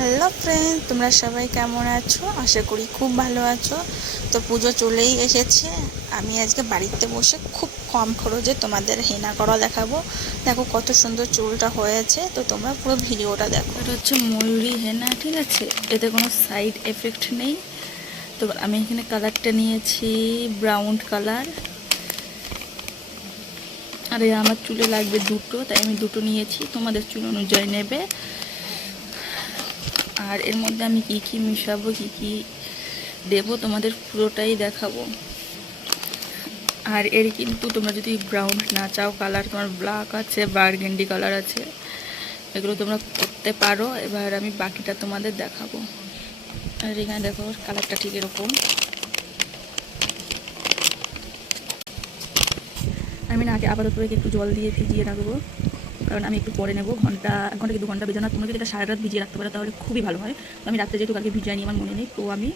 Hello friend তোমরা সবাই কেমন আছো? আশা করি খুব ভালো আছো। তো পুজো চলেই এসেছে। আমি আজকে বাড়িতে বসে খুব কম খরচে তোমাদের হেনা করা দেখাবো। দেখো কত সুন্দর চুলটা হয়েছে। তো তোমরা পুরো ভিডিওটা দেখো। এটা হচ্ছে ময়ূরী হেনা, ঠিক আছে? এতে কোনো সাইড এফেক্ট নেই। তো আমি এখানে কালারটা নিয়েছি ব্রাউন কালার আরে, আমার চুলে লাগবে দুটো, তাই আমি দুটো নিয়েছি। তোমাদের চুল অনুযায়ী নেবে। আর এর মধ্যে আমি কী কী মিশাবো, কী কী দেবো তোমাদের পুরোটাই দেখাবো। আর এর কিন্তু তোমরা যদি ব্রাউন না চাও কালার তোমার ব্ল্যাক আছে বার্গেন্ডি কালার আছে, এগুলো তোমরা করতে পারো। এবার আমি বাকিটা তোমাদের দেখাবো। আর এখানে দেখো কালারটা ঠিক এরকম। আমি না আগে আপাতত একে একটু জল দিয়ে ভিজিয়ে রাখব। কারণ আমি একটু পরে নেব, ঘণ্টা, এক ঘণ্টা কি দু ঘণ্টা বেজানো তোমরা যদি এটা সারা রাত ভিজিয়ে রাখতে পারো তাহলে খুবই ভালো হয়। তো আমি রাত্রে যেহেতু কালকে ভিজিয়ে আমার মনে নেই, তো আমি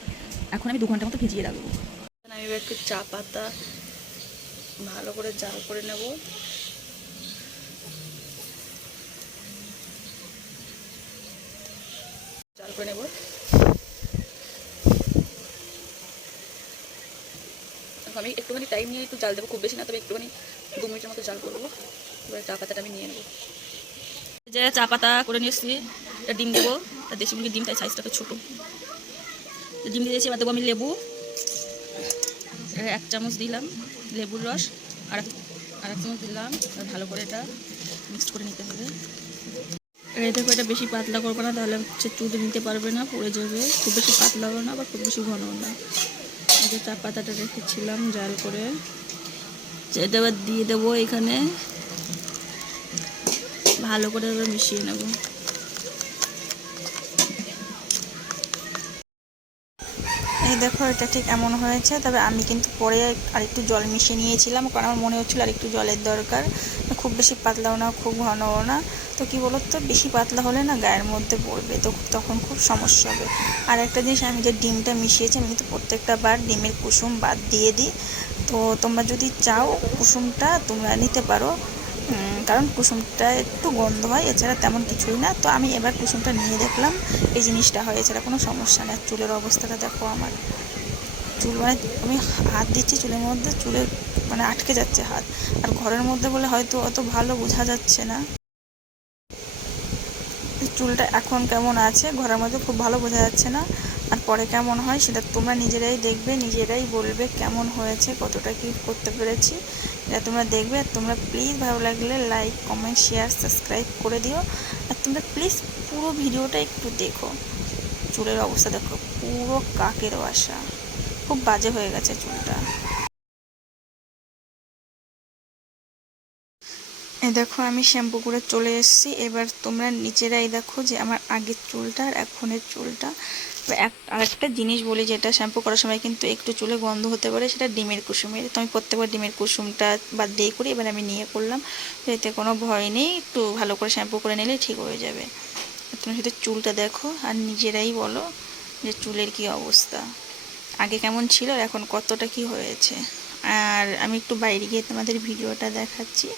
এখন আমি দু ঘণ্টা মতো ভিজিয়ে রাখব। আমি একটু চা পাতা ভালো করে জাল করে নেব। জাল করে নেব। আমি একটুখানি টাইম নিয়ে একটু জাল দেবো, খুব বেশি না, তবে একটুখানি দু মিনিটের মতো জাল করব। এবার চা পাতাটা আমি নিয়ে নেব। যে চা পাতা করে নিয়ে এসেছি, এটা ডিম দেবো। তা দেশি মুরগির ডিম, তাই সাইজটা ছোটো। ডিম দিয়েছি, এবার দেবো আমি লেবু। এক চামচ দিলাম লেবুর রস, আর এক আর এক চামচ দিলাম ভালো করে এটা মিক্সড করে নিতে হবে। দেখো, এটা বেশি পাতলা করব না, তাহলে হচ্ছে চুলে নিতে পারবে না, পড়ে যাবে। খুব বেশি পাতলাও না বা খুব বেশি ঘনও না। যে চা পাতাটা রেখেছিলাম জাল করে। এবার দিয়ে দেবো এখানে ভালো করে এবার মিশিয়ে নেব। এই দেখো, এটা ঠিক এমন হয়েছে, তবে আমি কিন্তু পরে আরেকটু জল মিশিয়ে নিয়েছিলাম, কারণ আমার মনে হচ্ছিল আরেকটু জলের দরকার। খুব বেশি পাতলাও না, খুব ঘনও না। তো কি বলো তো বেশি পাতলা হলে না গায়ের মধ্যে পড়বে, তো তখন খুব সমস্যা হবে। আর একটা জিনিস, আমি যে ডিমটা মিশিয়েছি, আমি কিন্তু প্রত্যেকটা বার ডিমের কুসুম বাদ দিয়ে দিই। তো তোমরা যদি চাও কুসুমটা, তোমরা নিতে পারো। কারণ কুসুমটা একটু গন্ধ হয়, এছাড়া তেমন কিছুই না। তো আমি এবার কুসুমটা নিয়ে দেখলাম, এই জিনিসটা হয়, এছাড়া কোনো সমস্যা নেই। চুলের অবস্থাটা দেখো আমার। চুল মানে আমি হাত দিচ্ছি চুলের মধ্যে, চুলে মানে আটকে যাচ্ছে হাত। আর ঘরের মধ্যে বলে হয়তো অত ভালো বোঝা যাচ্ছে না। চুলটা এখন কেমন আছে? ঘরের মধ্যে খুব ভালো বোঝা যাচ্ছে না। আর পরে কেমন হয় সেটা তোমরা নিজেরাই দেখবে, নিজেরাই বলবে কেমন হয়েছে, কতটা কি করতে পেরেছি। এটা তোমরা দেখবে আর তোমরা প্লিজ ভালো লাগলে লাইক কমেন্ট শেয়ার সাবস্ক্রাইব করে দিও। আর তোমরা প্লিজ পুরো ভিডিওটা একটু দেখো। চুলের অবস্থা দেখো, পুরো কাকের বাসা। খুব বাজে হয়ে গেছে চুলটা। এই দেখো, আমি শ্যাম্পু করে চলে এসেছি। এবার তোমরা নিজেরাই দেখো যে আমার আগের চুলটা আর এখনের চুলটা। আরেকটা জিনিস বলি যেটা শ্যাম্পু করার সময় কিন্তু একটু চুলে গন্ধ হতে পারে, সেটা ডিমের কুসুমের। তো আমি প্রত্যেকবার ডিমের কুসুমটা বাদ দিয়ে করি, এবার আমি নিয়ে করলাম। এতে কোনো ভয় নেই, একটু ভালো করে শ্যাম্পু করে নিলেই ঠিক হয়ে যাবে। তুমি শুধু চুলটা দেখো আর নিজেরাই বলো যে চুলের কি অবস্থা। আগে কেমন ছিল আর এখন কতটা কি হয়েছে। আর আমি একটু বাইরে গিয়ে তোমাদের ভিডিওটা দেখাচ্ছি।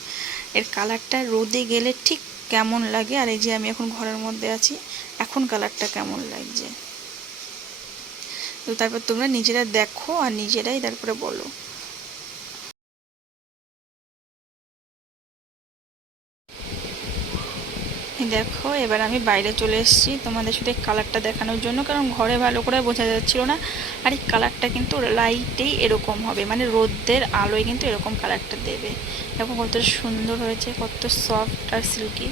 এর কালারটা রোদে গেলে ঠিক কেমন লাগে? আর এই যে আমি এখন ঘরের মধ্যে আছি, এখন কালারটা কেমন লাগছে? তো তারপর তোমরা নিজেরা দেখো আর নিজেরাই তারপরে বলো এই দেখো, এবার আমি বাইরে চলে এসেছি তোমাদের সাথে কালারটা দেখানোর জন্য, কারণ ঘরে ভালো করে বোঝা যাচ্ছিল না। আর এই কালারটা কিন্তু লাইটেই এরকম হবে মানে রোদের আলোয় কিন্তু এরকম কালারটা দেবে। দেখো কত সুন্দর হয়েছে, কত সফট আর সিল্কি